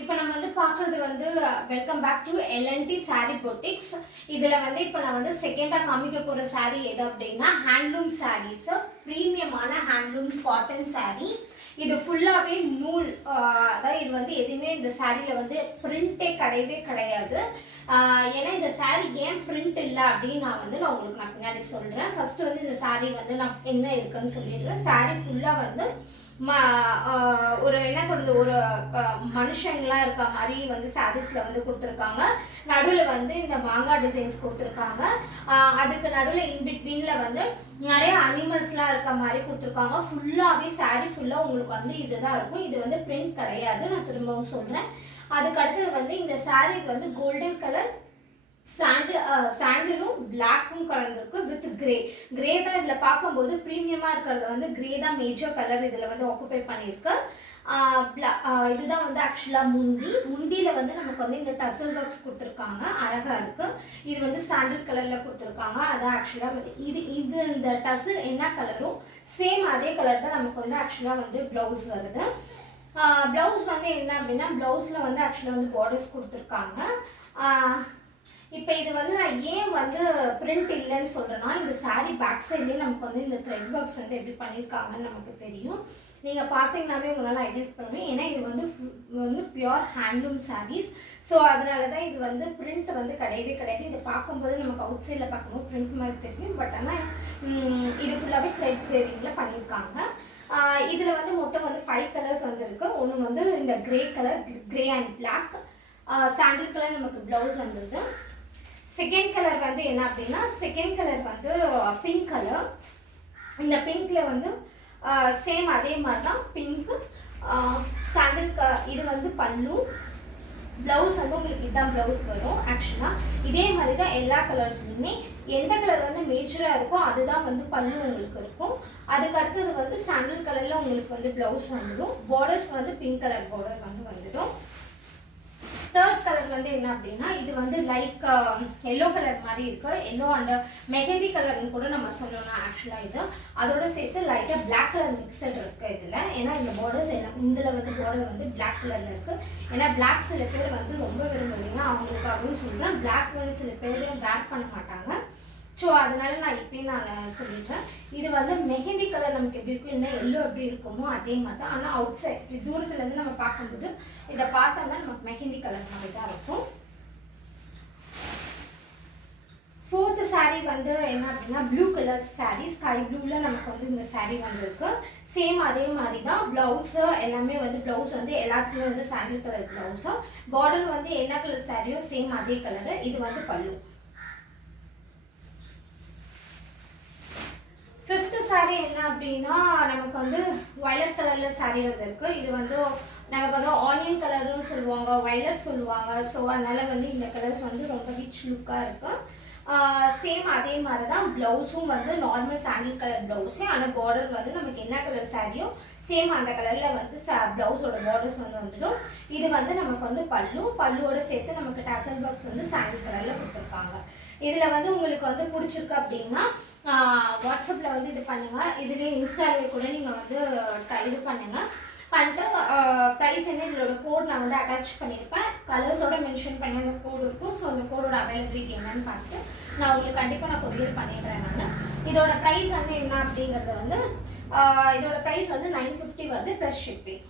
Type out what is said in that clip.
இப்போ நம்ம வந்து பார்க்குறது வந்து welcome back to LNT sari boutiques. இதில் வந்து இப்போ நான் வந்து செகண்டாக காமிக்க போகிற சாரீ எது அப்படின்னா ஹேண்ட்லூம் சாரீஸு, ப்ரீமியமான ஹேண்ட்லூம் காட்டன் சாரீ. இது ஃபுல்லாகவே நூல், அதாவது இது வந்து எதுவுமே இந்த சாரியில் வந்து பிரிண்ட்டே கிடையவே கிடையாது. ஏன்னா இந்த சாரீ ஏன் பிரிண்ட் இல்லை அப்படின்னு நான் உங்களுக்கு பின்னாடி சொல்கிறேன். ஃபஸ்ட்டு வந்து இந்த சாரீ வந்து நான் என்ன இருக்குன்னு சொல்லிடுறேன். சாரீ ஃபுல்லாக வந்து ஒரு என்ன சொல்கிறது, ஒரு மனுஷங்களாம் இருக்க மாதிரி வந்து சாரீஸில் வந்து கொடுத்துருக்காங்க. நடுவில் வந்து இந்த மாங்காய் டிசைன்ஸ் கொடுத்துருக்காங்க. அதுக்கு நடுவில் இன்பிட்வீனில் வந்து நிறைய அனிமல்ஸ்லாம் இருக்க மாதிரி கொடுத்துருக்காங்க. ஃபுல்லாகவே சாரீ ஃபுல்லாக உங்களுக்கு வந்து இதுதான் இருக்கும். இது வந்து பிரிண்ட் கிடையாது, நான் திரும்பவும் சொல்கிறேன். அதுக்கு அடுத்தது வந்து இந்த சாரீ இது வந்து கோல்டன் கலர் சாண்டிலும் பிளாக்கும் கலந்துருக்கு வித் கிரே தான் இதில் பார்க்கும்போது ப்ரீமியமாக இருக்கிறது வந்து கிரே தான் மேஜர் கலர் இதில் வந்து ஆக்குபை பண்ணியிருக்கு. இதுதான் வந்து ஆக்சுவலாக முந்தியில் வந்து நமக்கு வந்து இந்த டசல் ஒர்க்ஸ் கொடுத்துருக்காங்க, அழகாக இருக்குது. இது வந்து சாண்டில் கலரில் கொடுத்துருக்காங்க. அதான் ஆக்சுவலாக வந்து இது இந்த டசல் என்ன கலரும் சேம் அதே கலர் தான் நமக்கு வந்து ஆக்சுவலாக வந்து ப்ளவுஸ் வருது. ப்ளவுஸ் வந்து என்ன அப்படின்னா ப்ளவுஸில் வந்து ஆக்சுவலாக வந்து பார்டர்ஸ் கொடுத்துருக்காங்க. இப்போ இது வந்து நான் ஏன் வந்து பிரிண்ட் இல்லைன்னு சொல்கிறேன்னா, இந்த சாரீ பேக் சைட்லேயே நமக்கு வந்து இந்த த்ரெட் ஒர்க்ஸ் வந்து எப்படி பண்ணியிருக்காங்கன்னு நமக்கு தெரியும். நீங்கள் பார்த்தீங்கன்னாவே உங்களால் ஐடென்டிஃபை பண்ணுவேன். ஏன்னா இது வந்து பியோர் ஹேண்ட்லூம் சாரீஸ். ஸோ அதனால தான் இது வந்து பிரிண்ட் வந்து கிடையவே கிடையாது. இதை பார்க்கும்போது நமக்கு அவுட் சைடில் பார்க்கும்போது பிரிண்ட் மாதிரி தெரியும். பட் ஆனால் இது ஃபுல்லாகவே த்ரெட் வேவிங்கில் பண்ணியிருக்காங்க. இதில் வந்து மொத்தம் வந்து 5 கலர்ஸ் வந்துருக்கு. ஒன்று வந்து இந்த grey and black, sandal colour நமக்கு ப்ளவுஸ் வந்துருக்கு. செகண்ட் கலர் வந்து என்ன அப்படின்னா, செகண்ட் கலர் வந்து பிங்க் கலர். இந்த பிங்க்கில் வந்து சேம் அதே மாதிரி தான் பிங்க்கு சாண்டில் இது வந்து பல்லு. ப்ளவுஸ் வந்து உங்களுக்கு இதுதான் ப்ளவுஸ் வரும். ஆக்சுவலாக இதே மாதிரி தான் எல்லா கலர்ஸ்லையுமே எந்த கலர் வந்து மேஜராக இருக்கோ அதுதான் வந்து பல்லு உங்களுக்கு இருக்கும். அதுக்கு அடுத்தது வந்து சாண்டில் கலரில் உங்களுக்கு வந்து ப்ளவுஸ் வந்துடும். பார்டர்ஸ் வந்து பிங்க் கலர் பார்டர் வந்து வந்துடும். தேர்ட் கலர் வந்து என்ன அப்படின்னா, இது வந்து லைக் எல்லோ கலர் மாதிரி இருக்குது. எல்லோ அண்ட் மெஹந்தி கலர்னு கூட நம்ம சொல்லலாம். ஆக்சுவலாக இது அதோட சேர்த்து லைட்டாக பிளாக் கலர் மிக்சட் இருக்குது இதில். ஏன்னா இந்த பார்டர்ஸ் எல்லாம் இதில் வந்து பார்டர் வந்து பிளாக் கலரில் இருக்குது. ஏன்னா பிளாக் சில பேர் வந்து ரொம்ப விரும்புவீங்க, அவங்களுக்காகவும் சொல்கிறேன். பிளாக் வந்து சில பேர் வேர் பண்ண மாட்டாங்க. ஸோ அதனால நான் இப்போயும் நான் சொல்லிடுறேன். இது வந்து மெஹந்தி கலர் நமக்கு எப்படி இருக்கும், இல்லை எல்லோ எப்படி இருக்குமோ அதே மாதிரி தான். ஆனால் அவுட் சைட் தூரத்துலேருந்து நம்ம பார்க்கும்போது இதை பார்த்தோம்னா நமக்கு மெஹந்தி கலர் மாதிரி தான் இருக்கும். ஃபோர்த்து சாரீ வந்து என்ன அப்படின்னா ப்ளூ கலர் சாரீ, ஸ்கை ப்ளூவில் நமக்கு வந்து இந்த சாரீ வந்துருக்கு. சேம் அதே மாதிரி தான் ப்ளவுஸு எல்லாமே வந்து ப்ளவுஸ் வந்து எல்லாத்துக்குமே வந்து சாண்டில் கலர் ப்ளவுஸும், பார்டர் வந்து என்ன கலர் சாரியோ சேம் அதே கலரு. இது வந்து பல்லு. ஃபிஃப்த்து சாரீ என்ன அப்படின்னா நமக்கு வந்து வயலட் கலரில் சாரீ வந்துருக்கு. இது வந்து நமக்கு வந்து ஆனியன் கலர்னு சொல்லுவாங்க, வயலட் சொல்லுவாங்க. ஸோ அதனால் வந்து இந்த கலர்ஸ் வந்து ரொம்ப ரிச் லுக்காக இருக்குது. சேம் அதே மாதிரி தான் ப்ளவுஸும் வந்து நார்மல் சாண்டில் கலர் ப்ளவுஸு. ஆனால் பார்டர் வந்து நமக்கு என்ன கலர் சாரியோ சேம் அந்த கலரில் வந்து ப்ளவுஸோட பார்டர்ஸ் வந்து வந்துடும். இது வந்து நமக்கு வந்து பல்லுவோட சேர்த்து நமக்கு டசல் பாக்ஸ் வந்து சாண்டில் கலரில் கொடுத்துருக்காங்க. இதில் வந்து உங்களுக்கு வந்து பிடிச்சிருக்கு அப்படின்னா வாட்ஸ்அப்பில் வந்து இது பண்ணுங்கள். இதுலேயே இன்ஸ்டாலே கூட நீங்கள் வந்து இது பண்ணிட்டு ப்ரைஸ் என்ன இதோட கோட் நான் வந்து அட்டாச் பண்ணியிருப்பேன். கலர்ஸோட மென்ஷன் பண்ணி அந்த கோடு இருக்கும். ஸோ அந்த கோடோட அவைலபிலிட்டி என்னன்னு பார்த்துட்டு நான் உங்களுக்கு கண்டிப்பாக நான் கொரியர் பண்ணிடுறேன். நான் இதோட ப்ரைஸ் வந்து என்ன அப்படிங்கிறது வந்து இதோட ப்ரைஸ் வந்து 950 வருது ப்ளஸ் ஷிப்பிங்.